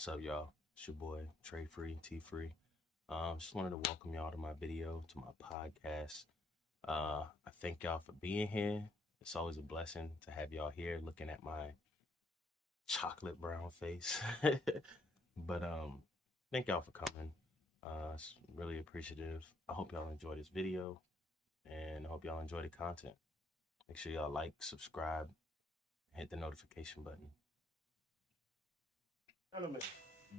What's up, y'all? It's your boy, Trey Free, T Free. Just wanted to welcome y'all to my video, to my podcast. I thank y'all for being here. It's always a blessing to have y'all here looking at my chocolate brown face. But thank y'all for coming. It's really appreciative. I hope y'all enjoy this video and I hope y'all enjoy the content. Make sure y'all like, subscribe, and hit the notification button. Gentlemen,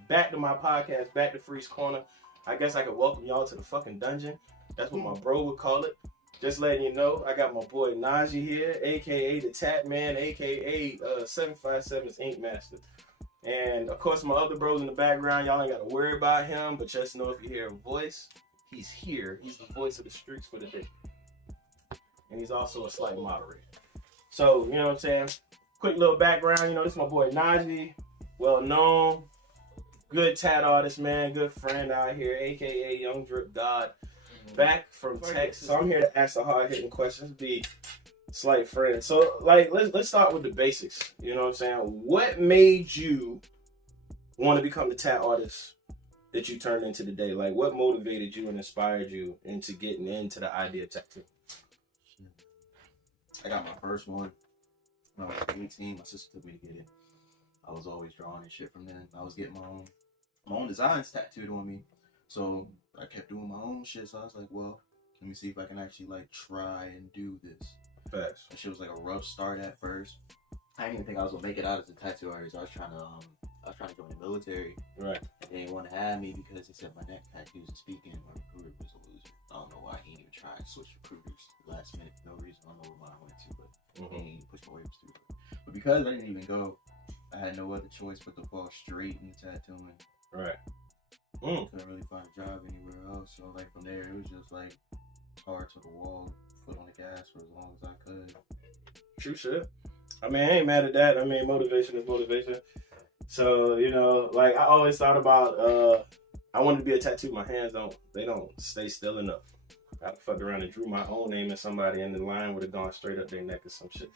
back to my podcast, back to Free's Corner. I guess I could welcome y'all to the fucking dungeon. That's what my bro would call it. Just letting you know, I got my boy Najee here, aka the Tat Man, aka 757's Ink Master. And of course, my other bros in the background, y'all ain't got to worry about him, but just know if you hear a voice, he's here. He's the voice of the streets for the day. And he's also a slight moderator. So, you know what I'm saying? Quick little background, this is my boy Najee. Well known, good tat artist, man, good friend out here, aka Young Drip God, back from Texas. So I'm here to ask the hard-hitting questions, be slight friend. So let's start with the basics. You know what I'm saying? What made you want to become the tat artist that you turned into today? Like, what motivated you and inspired you into getting into the idea of tattoo? I got my first one when I was 18. My sister took me to get it. I was always drawing and shit from then. I was getting my own designs tattooed on me. So I kept doing my own shit. So I was like, well, let me see if I can actually try and do this. Facts. That shit was like a rough start at first. I didn't even think I was gonna make it out as a tattoo artist. I was trying to join the military. Right. And they didn't want to have me because they said my neck tattoos and speaking. My recruiter was a loser. I don't know why he didn't even try to switch recruiters last minute for no reason. I don't know what I went to, but he didn't even push my waves through. But because I didn't even go, I had no other choice but to fall straight into tattooing. Right. Couldn't really find a job anywhere else. So from there, it was just hard to the wall, foot on the gas for as long as I could. True shit. I mean, I ain't mad at that. I mean, motivation is motivation. So, I always thought about, I wanted to be a tattoo. My hands don't stay still enough. I fucked around and drew my own name in somebody and the line would have gone straight up their neck or some shit.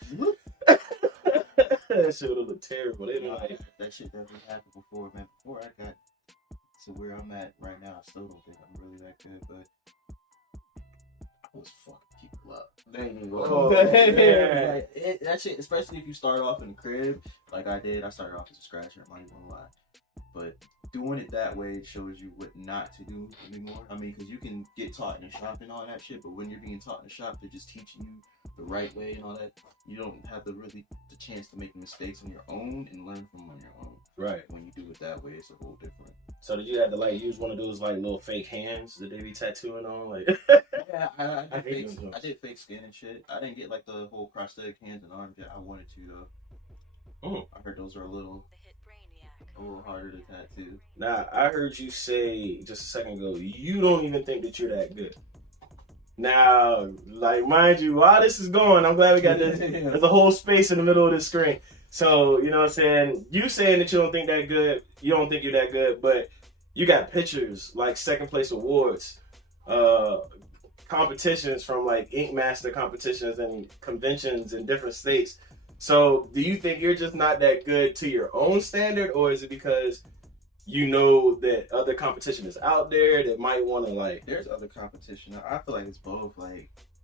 That shit would have looked terrible. That shit definitely happened before, man. Before I got to where I'm at right now, I still don't think I'm really that good, but I was fucking people up. There you go. Oh, That shit, especially if you start off in the crib, like I did. I started off as a scratcher, I'm not even gonna lie. But doing it that way shows you what not to do anymore. I mean, because you can get taught in the shop and all that shit, but when you're being taught in the shop, they're just teaching you the right way and all that. You don't have the chance to make mistakes on your own and learn from them on your own. Right. When you do it that way, it's a whole different. So did you have to use one of those little fake hands that they be tattooing on? Yeah, I did fake skin and shit. I didn't get the whole prosthetic hands and arms yet. I wanted to though. I heard those are a little harder to tattoo. Now, I heard you say just a second ago, you don't even think that you're that good. Now, mind you, while this is going, I'm glad we got this. There's a whole space in the middle of this screen. So, you know what I'm saying? You saying that you don't think that good, you don't think you're that good, but you got pictures, second place awards, competitions from Ink Master competitions and conventions in different states. So, do you think you're just not that good to your own standard, or is it because you know that other competition is out there that might want to There's other competition. I feel like it's both.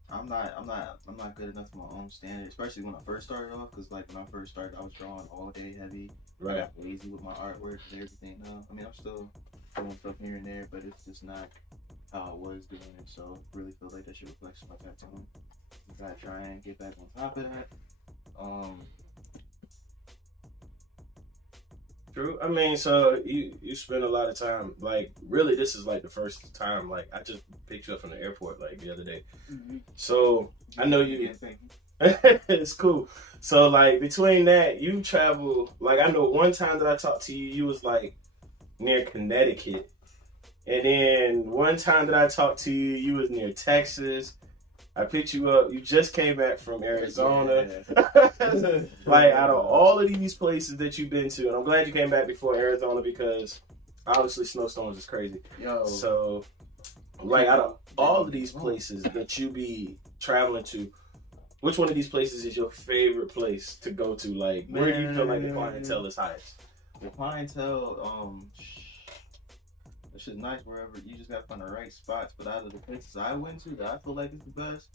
I'm not good enough to my own standard, especially when I first started off. Because when I first started, I was drawing all day heavy. Right. I got lazy with my artwork and everything. Now, I mean, I'm still doing stuff here and there, but it's just not how I was doing it. So, I really feel like that shit reflects my tattooing. I gotta try and get back on top of that. True. I mean, so you spend a lot of time, really this is the first time, I just picked you up from the airport the other day. Mm-hmm. So I know you, it's cool. So between that, you travel, I know one time that I talked to you, you was near Connecticut. And then one time that I talked to you, you was near Texas. I picked you up. You just came back from Arizona. Yeah. Out of all of these places that you've been to, and I'm glad you came back before Arizona because obviously snowstorms is crazy. Yo. So, out of all of these places that you be traveling to, which one of these places is your favorite place to go to? Where do you feel like the clientele is highest? The clientele, it's just nice wherever you just gotta find the right spots. But out of the places I went to that I feel like is the best,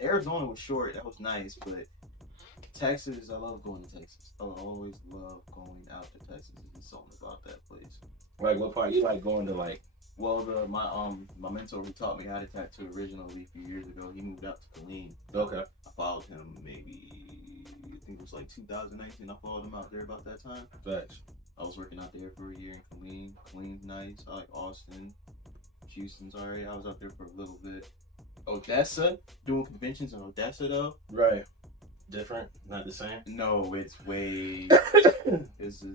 Arizona was short. That was nice, but Texas, I love going to Texas. I always love going out to Texas. There's something about that place. Like what part you like going to? Like, well, my mentor who taught me how to tattoo originally a few years ago, he moved out to Killeen. Okay. I followed him maybe, I think it was like 2019. I followed him out there about that time. Facts. I was working out there for a year in Killeen. Killeen's nice. I like Austin. Houston's alright. I was out there for a little bit. Odessa, doing conventions in Odessa though. Right. Different, not the same. No, it's way.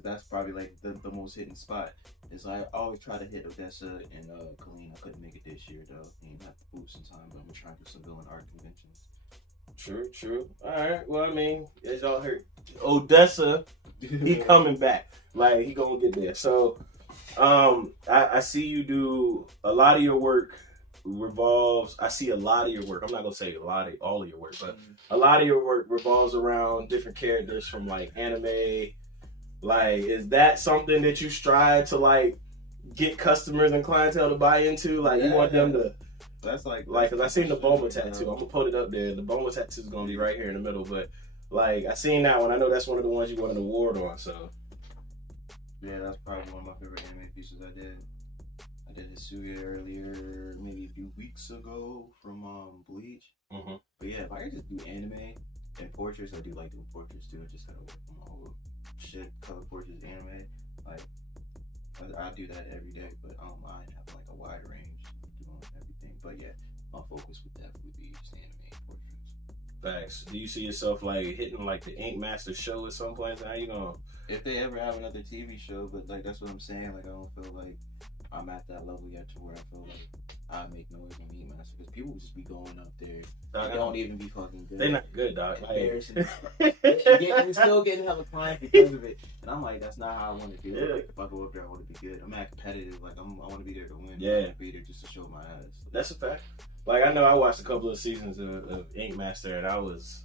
That's probably like the most hidden spot. Is I always try to hit Odessa and Killeen. I couldn't make it this year though. Didn't have to boost some time, but I'm gonna try and do some villain art conventions. True. All right. Well, I mean, as y'all heard, Odessa, he coming back. Like he gonna get there. So, I see you do a lot of your work. Revolves. I see a lot of your work. I'm not gonna say all of your work, but a lot of your work revolves around different characters from like anime. Like, is that something that you strive to like get customers and clientele to buy into? Like, you want them to. That's like, cause I seen the Boma tattoo. I'm gonna put it up there. The Boma tattoo is gonna be right here in the middle, but like I seen that one. I know that's one of the ones you won an award on. So yeah, that's probably one of my favorite anime pieces I did. I did Hisuge earlier, maybe a few weeks ago from Bleach. Mm-hmm. But yeah, if I could just do anime and portraits, I do like doing portraits too. I just gotta work on my whole shit, color portraits, anime. Like, I do that every day, but I don't mind having like a wide range doing everything. But yeah, my focus would definitely be just anime and portraits. Facts. Do you see yourself like hitting like the Ink Master show at some point? How you gonna? If they ever have another TV show, but like that's what I'm saying. Like I don't feel like I'm at that level yet to where I feel like I make noise on Ink Master because people just be going up there. They don't even be fucking good. They're not good, dog. Embarrassing. We're still getting hella clients because of it, and I'm like, that's not how I want to do it. Yeah. Like, if I go up there, I want to be good. I'm not competitive. Like I want to be there to win. Yeah. I want to be there just to show my ass. That's a fact. Like I know I watched a couple of seasons of Ink Master, and I was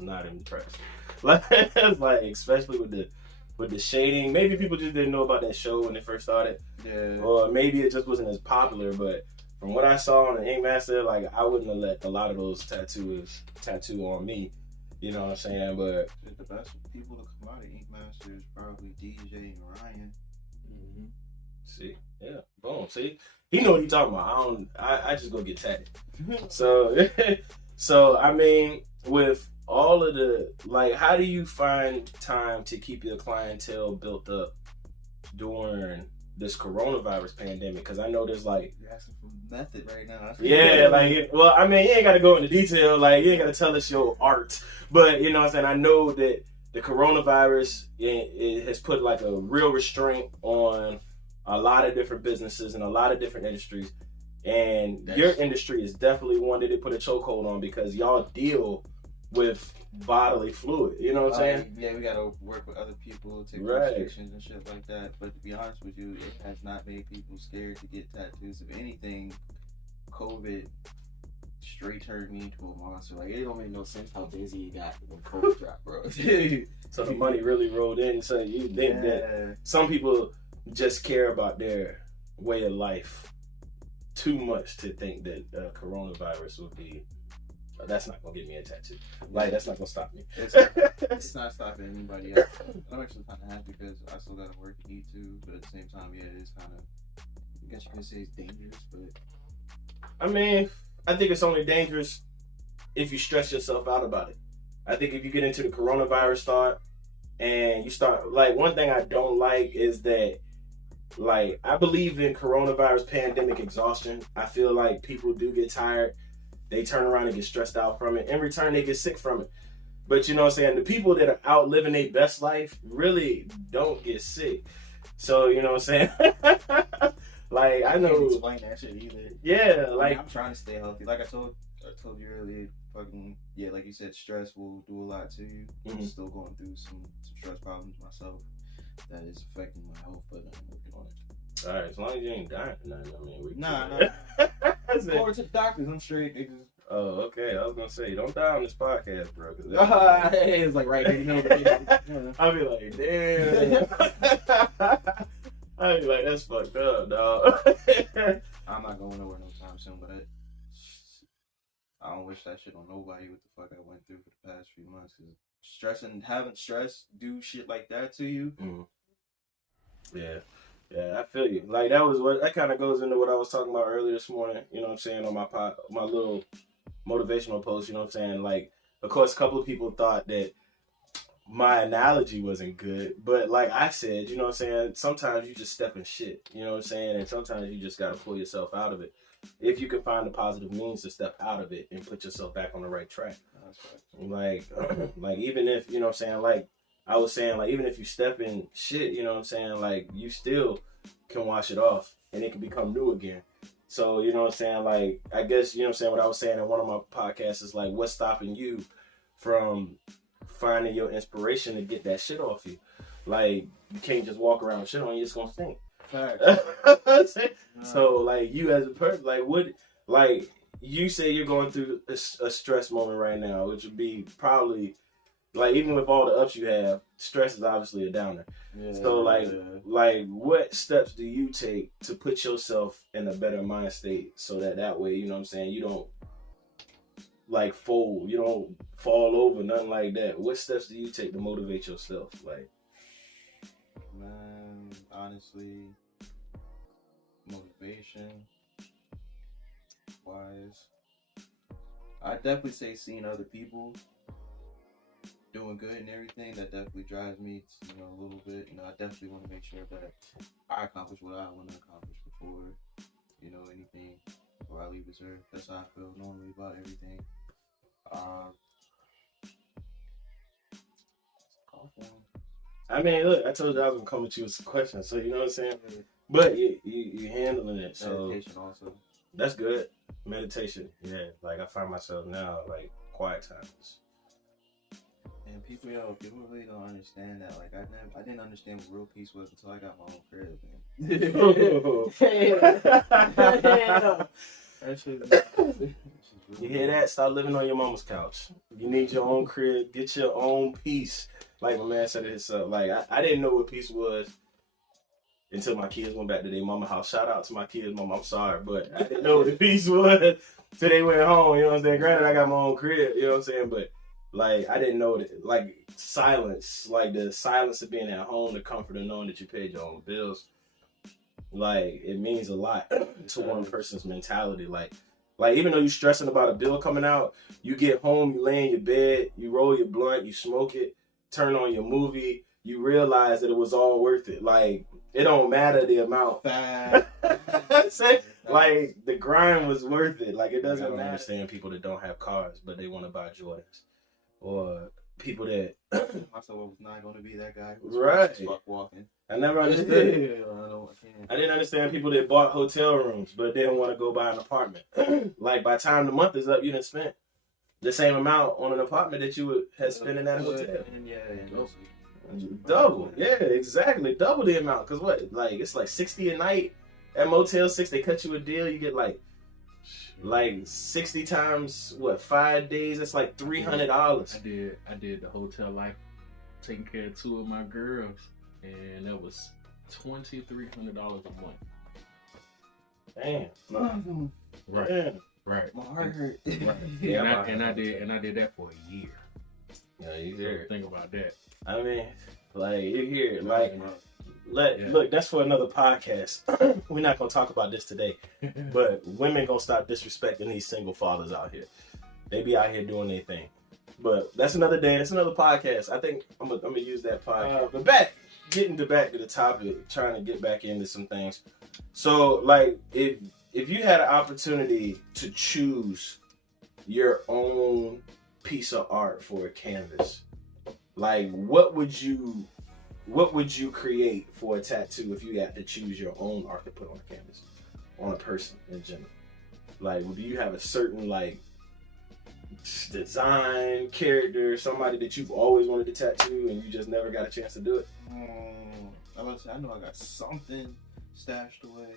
not impressed. Like especially with the shading. Maybe people just didn't know about that show when they first started. Yeah. Or maybe it just wasn't as popular, but from what I saw on the Ink Master, like I wouldn't have let a lot of those tattoos tattoo on me. You know what I'm saying? But the best people to come out of Ink Master is probably DJ and Ryan. Mm-hmm. See? Yeah. Boom. See? He know what he's talking about. I just go get tatted. So I mean, with all of the, like, how do you find time to keep your clientele built up during this coronavirus pandemic? Because I know there's like, you're asking for method right now. Yeah, like, well, I mean, you ain't got to go into detail. Like, you ain't got to tell us your art. But, you know what I'm saying? I know that the coronavirus, it has put like a real restraint on a lot of different businesses and a lot of different industries. And your industry is definitely one that they put a chokehold on because y'all deal with bodily fluid. You know what I'm saying? Yeah, we gotta work with other people, take restrictions and shit like that. But to be honest with you, it has not made people scared to get tattoos. If anything, COVID straight turned me into a monster. Like, it don't make no sense how busy you got when COVID dropped, bro. So the money really rolled in. So you think that some people just care about their way of life too much to think that coronavirus would be. That's not gonna get me a tattoo. Like, that's not gonna stop me. It's not stopping anybody else. I'm actually kind of happy because I still gotta work and eat too. But at the same time, yeah, it is kind of, I guess you could say it's dangerous. But I mean, I think it's only dangerous if you stress yourself out about it. I think if you get into the coronavirus thought and you start, like, one thing I don't like is that, like, I believe in coronavirus pandemic exhaustion. I feel like people do get tired. They turn around and get stressed out from it. In return, they get sick from it. But you know what I'm saying? The people that are out living their best life really don't get sick. So, you know what I'm saying? Like, I know. I can't explain that shit either. Yeah, like, I'm trying to stay healthy. Like I told you earlier, fucking, yeah, like you said, stress will do a lot to you. I'm still going through some stress problems myself that is affecting my health, but I'm working on it. All right, as long as you ain't dying or nothing, I mean, Nah. Going to the doctors, I'm straight. They just, Oh, okay. I was gonna say, don't die on this podcast, bro. It's like right here. I'll be like, damn. I'll be like, that's fucked up, dog. I'm not going nowhere no time soon, but I don't wish that shit on nobody. What the fuck I went through for the past few months. Cause having stress do shit like that to you. Mm. Yeah, I feel you. Like that kind of goes into what I was talking about earlier this morning. You know what I'm saying, on my little motivational post. You know what I'm saying. Like, of course, a couple of people thought that my analogy wasn't good, but like I said, you know what I'm saying, sometimes you just step in shit. You know what I'm saying, and sometimes you just gotta pull yourself out of it. If you can find the positive means to step out of it and put yourself back on the right track. That's right. Like even if, you know what I'm saying, like I was saying, like even if you step in shit, you know what I'm saying, like you still can wash it off and it can become new again. So, you know what I'm saying, like I guess, you know what I'm saying, what I was saying in one of my podcasts is like, what's stopping you from finding your inspiration to get that shit off you? Like, you can't just walk around with shit on you, it's gonna stink. So like you as a person, like what, like you say you're going through a stress moment right now, which would be probably like, even with all the ups you have, stress is obviously a downer. Yeah, so like what steps do you take to put yourself in a better mind state so that way, you know what I'm saying, you don't like fold, you don't fall over, nothing like that. What steps do you take to motivate yourself? Like, man, honestly, motivation wise, I definitely say seeing other people doing good and everything, that definitely drives me to, a little bit. I definitely want to make sure that I accomplish what I want to accomplish before, anything before I leave this earth. That's how I feel normally about everything. I mean, look, I told you I was gonna come at you with some questions, so you know what I'm saying. But you handling it, so meditation also. That's good. Meditation, yeah. Like I find myself now, like quiet times. And people really don't understand that. Like I didn't understand what real peace was until I got my own crib, man. You hear that? Stop living on your mama's couch. You need your own crib. Get your own peace. Like my man said it himself. Like I didn't know what peace was until my kids went back to their mama house. Shout out to my kids' mama. I'm sorry, but I didn't know what peace was till they went home. You know what I'm saying? Granted, I got my own crib. You know what I'm saying? But like I didn't know that. Like silence, like the silence of being at home, the comfort of knowing that you paid your own bills. Like it means a lot to one person's mentality. Like even though you're stressing about a bill coming out, you get home, you lay in your bed, you roll your blunt, you smoke it, turn on your movie, you realize that it was all worth it. Like it don't matter the amount. Like the grind was worth it. Like it doesn't matter. I don't understand people that don't have cars but they want to buy Jordans, or people that myself was not going to be that guy. Right. Fuck walking. I never understood it. I didn't understand people that bought hotel rooms but didn't want to go buy an apartment. Like by the time the month is up, you done spent the same amount on an apartment that you would have spent in that hotel. Double. Yeah, exactly. Double the amount. Cause what? Like it's like $60 a night at Motel 6. They cut you a deal. You get like 60 times 5 days. That's like $300. I did the hotel life, taking care of 2 of my girls, and that was $2,300 a month. Damn. Right. Damn. Right. My heart hurt. Right. Yeah, and I did that for a year. Yeah, you hear it. Think about that. I mean, like you hear it. Like, look, that's for another podcast. We're not gonna talk about this today, but women gonna stop disrespecting these single fathers out here. They be out here doing their thing. But that's another day. That's another podcast. I think I'm gonna use that podcast. But getting back to the topic, trying to get back into some things. So, like, if you had an opportunity to choose your own piece of art for a canvas, like what would you create for a tattoo if you had to choose your own art to put on a canvas, on a person in general? Like, do you have a certain like design, character, somebody that you've always wanted to tattoo and you just never got a chance to do it? I know I got something stashed away.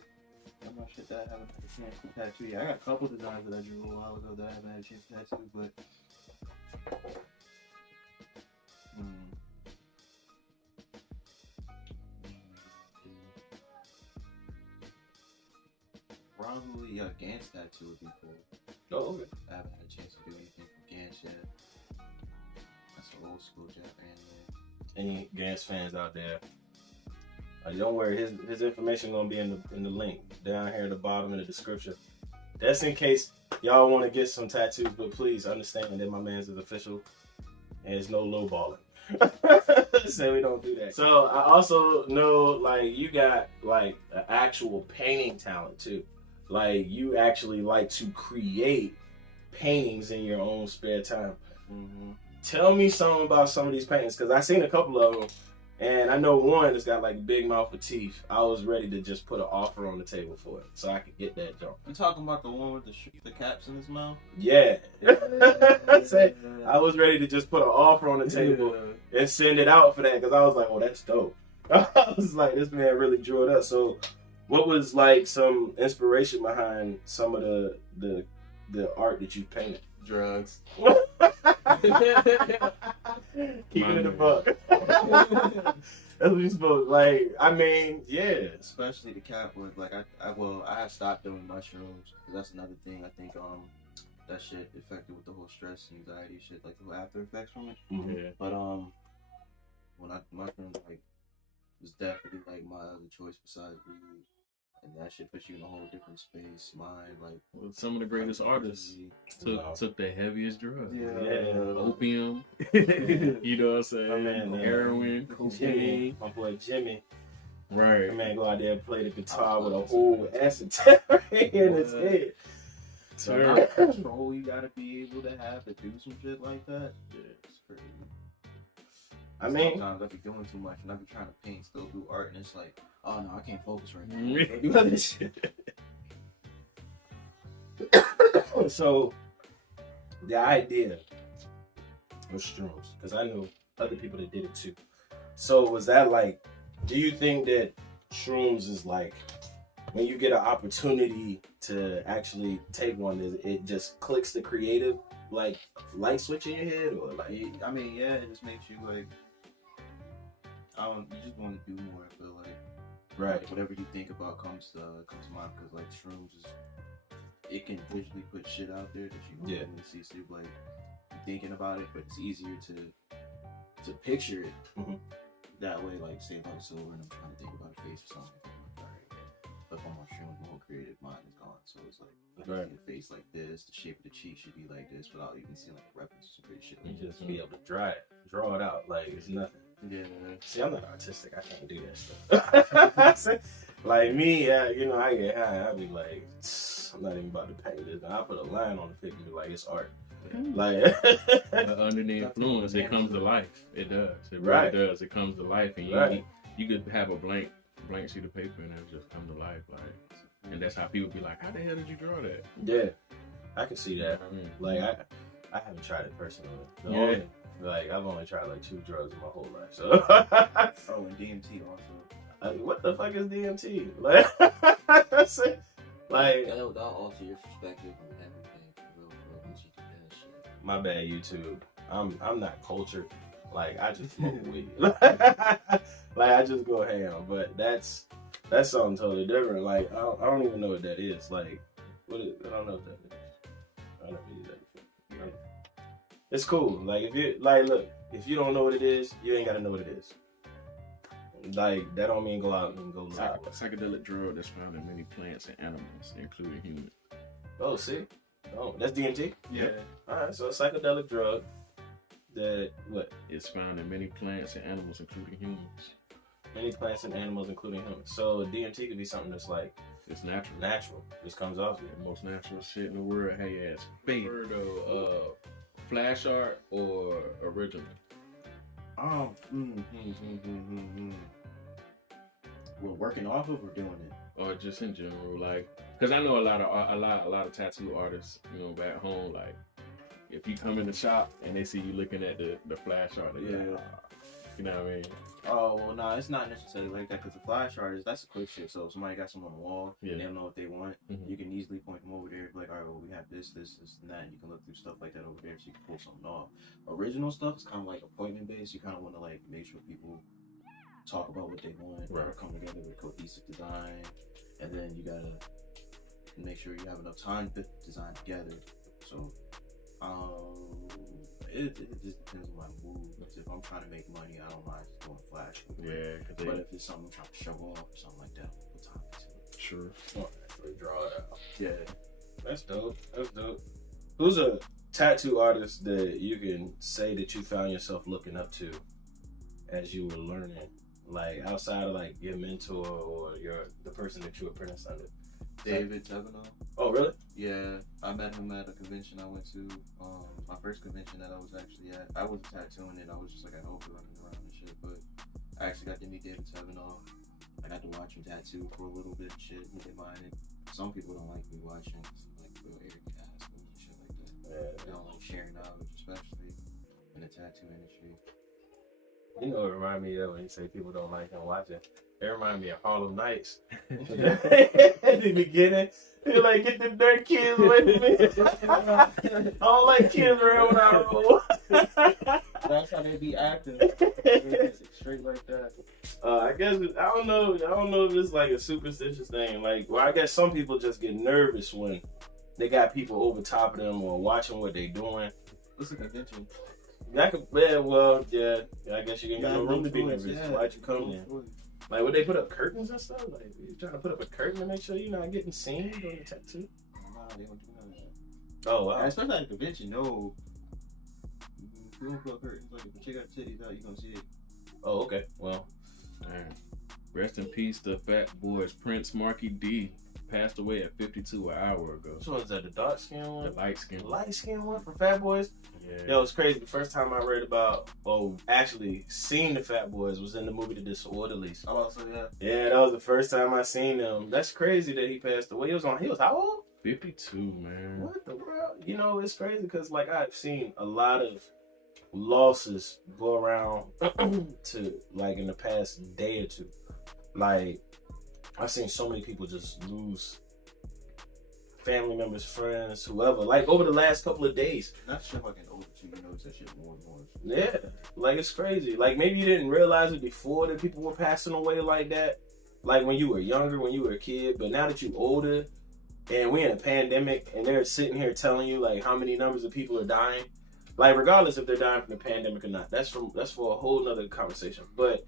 I'm not shit that I haven't had a chance to tattoo yet. I got a couple designs that I drew a while ago that I haven't had a chance to tattoo, but probably a Gantz tattoo would be cool. Oh, okay. I haven't had a chance to do anything from Gantz yet. That's an old school Japan, man. Any Gantz fans out there? Don't worry, his information gonna be in the link down here at the bottom in the description. That's in case y'all want to get some tattoos, but please understand that my man's is official and it's no lowballing. So we don't do that. So I also know like you got like an actual painting talent too. Like you actually like to create paintings in your own spare time. Mm-hmm. Tell me something about some of these paintings, because I seen a couple of them. And I know one that's got like a big mouth with teeth. I was ready to just put an offer on the table for it so I could get that jump. You talking about the one with the caps in his mouth? Yeah. I was ready to just put an offer on the table and send it out for that because I was like, oh, that's dope. I was like, this man really drew it up. So what was like some inspiration behind some of the art that you painted? Drugs. Keep it in the book. That's what you supposed. Like, I mean, yeah. Especially the cap work. Like, I have stopped doing mushrooms because that's another thing. I think that shit affected with the whole stress and anxiety shit, like the after effects from it. Mm-hmm. Yeah. But when mushrooms like was definitely like my other choice besides weed. And that shit puts you in a whole different space, mind, like... Well, some of the greatest artists took the heaviest drugs. Yeah. Opium. You know what I'm saying? My man, heroin, Jimmy, my boy Jimmy. Right. My man go out there and play the guitar with a whole acid in his head. So control you gotta be able to have to do some shit like that. Yeah, it's crazy. I mean, sometimes I be doing too much and I be trying to paint, still do art, and it's like, oh no, I can't focus right now. Do other shit. So, the idea of shrooms, because I know other people that did it too. So, was that like, do you think that shrooms is like, when you get an opportunity to actually take one, it just clicks the creative, like, light switch in your head? Or like, I mean, yeah, it just makes you like, you just want to do more. I feel like, right, like whatever you think about comes to mind. Because like shrooms it can visually put shit out there that you don't really see. So you're like thinking about it, but it's easier to picture it that way. Like say if I was sober and I'm trying to think about a face or something, I'm like, all right, but on my shrooms, my whole creative mind is gone. So it's like I see a face like this, the shape of the cheek should be like this, without even seeing like a reference to pretty shit. You just be able to draw it out like it's nothing. Yeah. See, I'm not artistic. I can't do that stuff. Like me, you know, I get high. I be like, I'm not even about to paint this. I put a line on the picture like it's art. Like under the influence, it comes to life. It does. It really does. It comes to life, and you could have a blank sheet of paper and it just come to life. Like, and that's how people be like, how the hell did you draw that? Yeah, I can see that. I mean, like I haven't tried it personally. Like I've only tried like 2 drugs in my whole life. So oh, and DMT also. What the fuck is DMT? Like that's it. Like that'll alter your perspective on everything for real once you do that shit. My bad, YouTube. I'm not cultured. Like I just smoke weed. Like I just go ham. But that's something totally different. Like I don't even know what that is. Like what is? I don't know what that is. I don't know that before. It's cool. Like if you look, if you don't know what it is, you ain't gotta know what it is. Like that don't mean go out and go loud. Psychedelic drug that's found in many plants and animals, including humans. Oh, see? Oh, that's DMT? Yeah. Alright, so a psychedelic drug that what? It's found in many plants and animals, including humans. Many plants and animals, including humans. So DMT could be something that's like it's natural. Natural. Just comes off you. The most natural shit in the world. Hey ass. Favorite flash art or original? We're working off of or doing it, or just in general, like, cause I know a lot of tattoo artists, you know, back home, like, if you come in the shop and they see you looking at the flash art, like, you know what I mean? Oh, well, no, it's not necessarily like that because the flash artist, that's a quick shit. So if somebody got something on the wall and they don't know what they want, you can easily point them over there. Be like, all right, well, we have this, and that. And you can look through stuff like that over there so you can pull something off. Original stuff is kind of like appointment based. You kind of want to like make sure people talk about what they want or come together with cohesive design. And then you got to make sure you have enough time to put the design together. So, it just depends on my mood. Because if I'm trying to make money, I don't mind just going flash. But if it's something I'm trying to show off or something like that, I'll put time into it. Sure. Oh, actually draw it out. Yeah. That's dope. That's dope. Who's a tattoo artist that you can say that you found yourself looking up to as you were learning? Like outside of like your mentor or the person that you apprenticed under? David Tevino. Oh, really? Yeah, I met him at a convention I went to. My first convention that I was actually at. I was tattooing and I was just like at home running around and shit. But I actually got to meet David Tevino. I got to watch him tattoo for a little bit and shit. He didn't mind it. Some people don't like me watching, like real arrogant assholes and shit like that. Yeah. They don't like sharing knowledge, especially in the tattoo industry. You know, it reminded me of when you say people don't like him watching. It reminded me of Harlem Nights. At the beginning, they're like, get them dirt kids away from me. I don't like kids around when I roll. That's how they be acting. Straight like that. I guess I don't know if it's like a superstitious thing. Like, well, I guess some people just get nervous when they got people over top of them or watching what they doing. It's a convention. I guess you can get no room to be nervous. Yeah. Why'd you come in? Like, would they put up curtains and stuff? Like, you trying to put up a curtain to make sure you're not getting seen doing the tattoo? Nah, they don't do none of that. Oh, wow. Especially at a convention, no. You don't put up curtains. Like, if a chick got titties out, you gonna see it. Oh, okay. Well, Man. Rest in peace to Fat Boys. Prince Marky D passed away at 52 an hour ago. which one is that? The dark skin The one? light skin. The light skin one for Fat Boys? Yeah. Yo, it's crazy. The first time I read about, actually seen the Fat Boys was in the movie The Disorderlies. Oh, so yeah. Yeah, that was the first time I seen them. That's crazy that he passed away. He was how old? 52, man. What the world? You know, it's crazy because, like, I've seen a lot of losses go around to, like, in the past day or two. Like, I've seen so many people just lose family members, friends, whoever. Like, over the last couple of days. That shit fucking older too. You notice that shit more and more. Yeah, like, it's crazy. Like, maybe you didn't realize it before that people were passing away like that. Like, when you were younger, when you were a kid. But now that you're older, and we're in a pandemic, and they're sitting here telling you, like, how many numbers of people are dying. Like, regardless if they're dying from the pandemic or not. That's for a whole nother conversation. But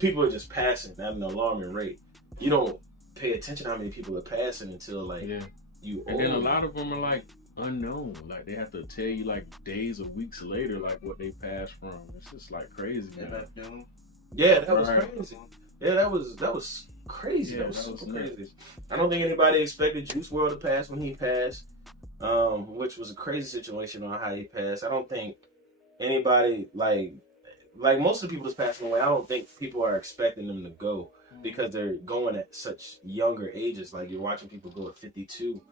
people are just passing at an alarming rate. You don't pay attention to how many people are passing until, like, you old. And then a lot of them are, like, unknown. Like, they have to tell you, like, days or weeks later, like, what they passed from. It's just, like, crazy, man. Yeah, that was crazy. Yeah, that was crazy. Yeah, that was that super was crazy. I don't think anybody expected Juice WRLD to pass when he passed, which was a crazy situation on how he passed. I don't think anybody, like most of the people that's passing away, I don't think people are expecting them to go because they're going at such younger ages. Like, you're watching people go at 52,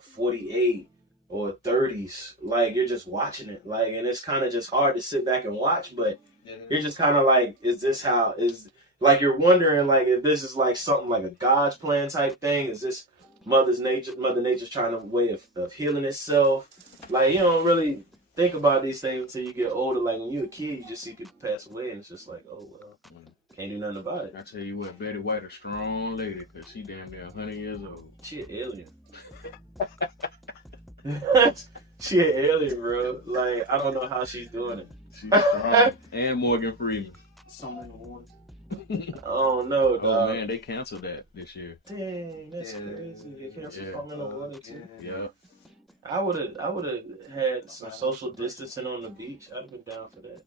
48, or 30s. Like, you're just watching it. Like, and it's kind of just hard to sit back and watch, but you're just kind of like, like, you're wondering, like, if this is like something like a God's plan type thing. Is this Mother Nature's trying to way of healing itself? Like, you don't really think about these things until you get older. Like, when you're a kid, you just see people pass away, and it's just like, oh, well, can't do nothing about it. I tell you what, Betty White a strong lady, because she damn near 100 years old. She an alien. She an alien, bro. Like, I don't know how she's doing it. She's strong. And Morgan Freeman. Something awards. Oh, no, dog. Oh, man, they canceled that this year. Dang, that's crazy. They canceled Formula 1 and 2. Yeah. I would have had some social distancing on the beach. I'd have been down for that.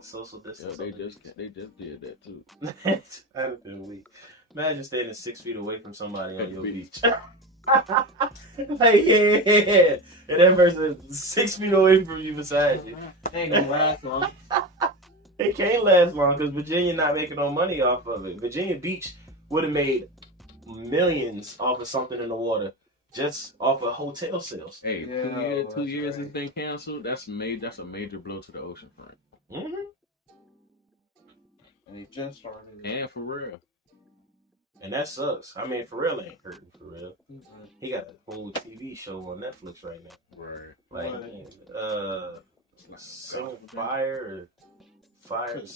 Social distancing. Yeah, they just did that too. I'd have been weak. Imagine standing 6 feet away from somebody on your beach. Like, yeah. And that person is 6 feet away from you beside you. Ain't gonna last long. It can't last long because Virginia not making no money off of it. Virginia Beach would have made millions off of something in the water. Just off of hotel sales. Hey, Yeah, 2 years it's been canceled. That's a major blow to the ocean front. Mm-hmm. And he just started. And for real. And that sucks. I mean, Pharrell ain't hurting for real. Mm-hmm. He got a whole TV show on Netflix right now. Right. Like, singing fire or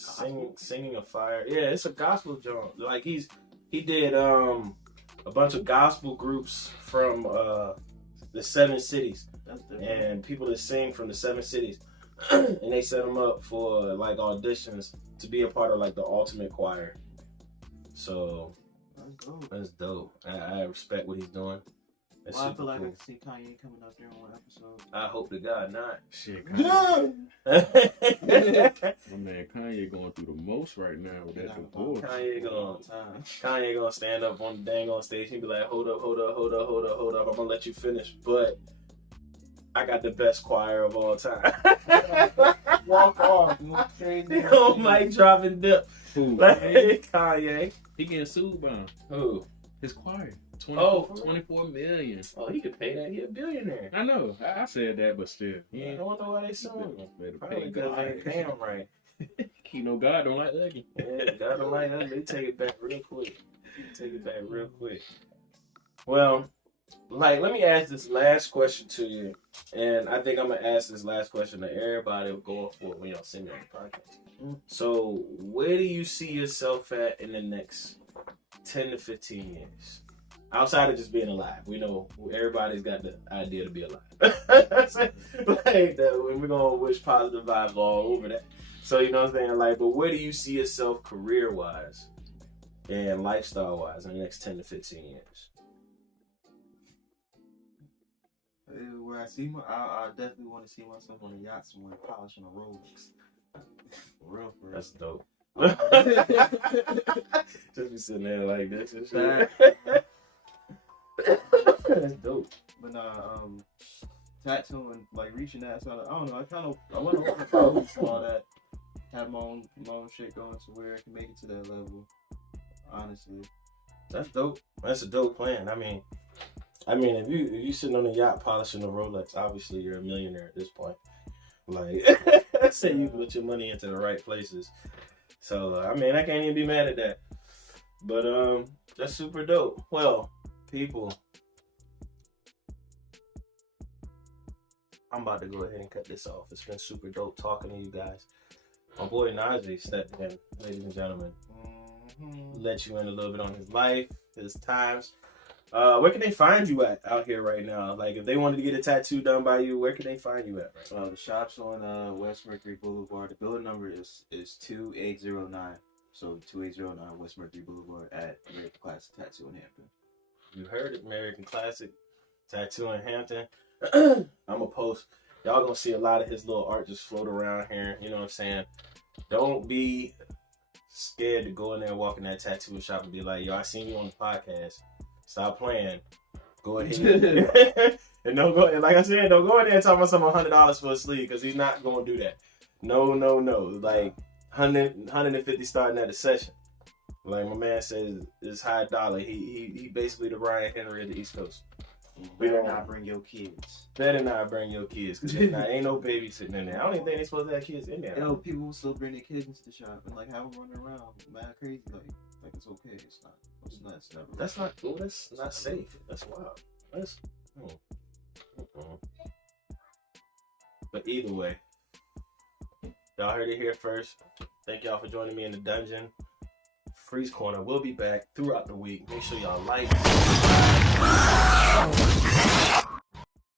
singing a fire. Yeah, it's a gospel joint. Like he did a bunch of gospel groups from the 7 cities, and people that sing from the 7 cities, and they set them up for like auditions to be a part of like the ultimate choir. So. That's dope. I respect what he's doing. That's I feel like cool. I can see Kanye coming up there in one episode. I hope to God not. Shit, Kanye. My man Kanye going through the most right now with that divorce. Kanye gonna stand up on the dang on stage and be like, hold up. I'm gonna let you finish, but I got the best choir of all time. Walk off. They don't like dropping dip. Who? Like Kanye. He getting sued by him. Who? His choir. 24 million. Oh, he could pay that. He a billionaire. I know. I said that, but still. I wonder why they suing him. Probably because they ain't paying him right. You know God don't like ugly. Yeah, God don't like ugly. They take it back real quick. Well, like, let me ask this last question to you. And I think I'm going to ask this last question to everybody going forward when y'all see me on the podcast. So, where do you see yourself at in the next 10 to 15 years? Outside of just being alive. We know everybody's got the idea to be alive. Like, we're going to wish positive vibes all over that. So, you know what I'm saying? Like, but where do you see yourself career-wise and lifestyle-wise in the next 10 to 15 years? Where I see I definitely want to see myself on a yacht somewhere polishing a Rolex. For real. That's dope. Just be sitting there like this and shit. That's dope. But tattooing, like reaching that side, I don't know. I want to focus all that. Have my own shit going to where I can make it to that level. Honestly, that's dope. That's a dope plan. I mean, if you sitting on a yacht polishing a Rolex, obviously you're a millionaire at this point. Like, say you put your money into the right places. So, I mean, I can't even be mad at that. But, that's super dope. Well, people, I'm about to go ahead and cut this off. It's been super dope talking to you guys. My boy Najee stepped in, ladies and gentlemen. Let you in a little bit on his life, his times. Where can they find you at out here right now? Like, if they wanted to get a tattoo done by you, where can they find you at right now? The shop's on West Mercury Boulevard. The building number is 2809. So 2809 West Mercury Boulevard at American Classic Tattoo in Hampton. You heard it, American Classic Tattoo in Hampton. I'm gonna post. Y'all gonna see a lot of his little art just float around here. You know what I'm saying? Don't be scared to go in there and walk in that tattoo shop and be like, yo, I seen you on the podcast. Stop playing. Go ahead. And don't go, like I said, don't go in there and talk about some $100 for a sleeve, because he's not going to do that. No. Like, 150 starting at a session. Like my man says, it's high dollar. He basically the Ryan Henry of the East Coast. Better not bring your kids. Better not bring your kids, because ain't no baby sitting in there. I don't even think they supposed to have kids in there. Yo, people will still bring their kids into the shop and like have them running around mad crazy. Like it's okay. It's not. It's never. That's not cool. That's not safe. That's wild. That's. But either way, y'all heard it here first. Thank y'all for joining me in the dungeon. Freeze Corner will be back throughout the week. Make sure y'all like.